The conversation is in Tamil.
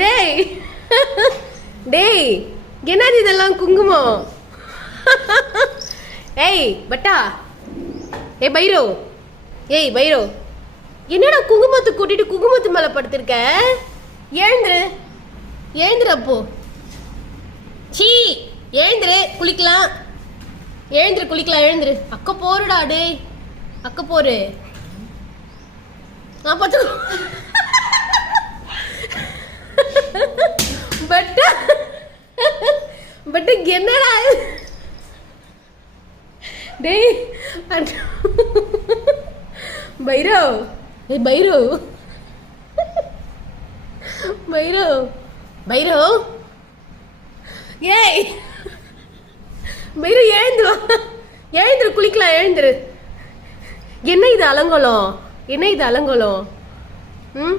டேய் டேய், என்னது இதெல்லாம் குங்குமம்? ஏய் பட்டா, ஏய் பைரோ, ஏய் பைரோ, என்னடா குங்குமத்தை கூட்டிட்டு குங்குமத்து மேல படுத்திருக்க? எழுந்துரு, எழுந்துரு. அப்போ சீ, எழுந்துரு, குளிக்கலாம். எழுந்துரு, குளிக்கலாம், எழுந்துரு. அக்க போருடா. டேய் அக்க போரு. நான் பார்த்து பட்டா பட்டு என்னடா? டேய் பைரவ், ஏய் பைரவ், பைரவ், பைரவ், ஏய் பைரவ், எழுந்துரு, எழுந்துரு, குளிக்கலாம், எழுந்துரு. என்ன இது அலங்கோலம்? என்ன இது அலங்கோலம்? ம்,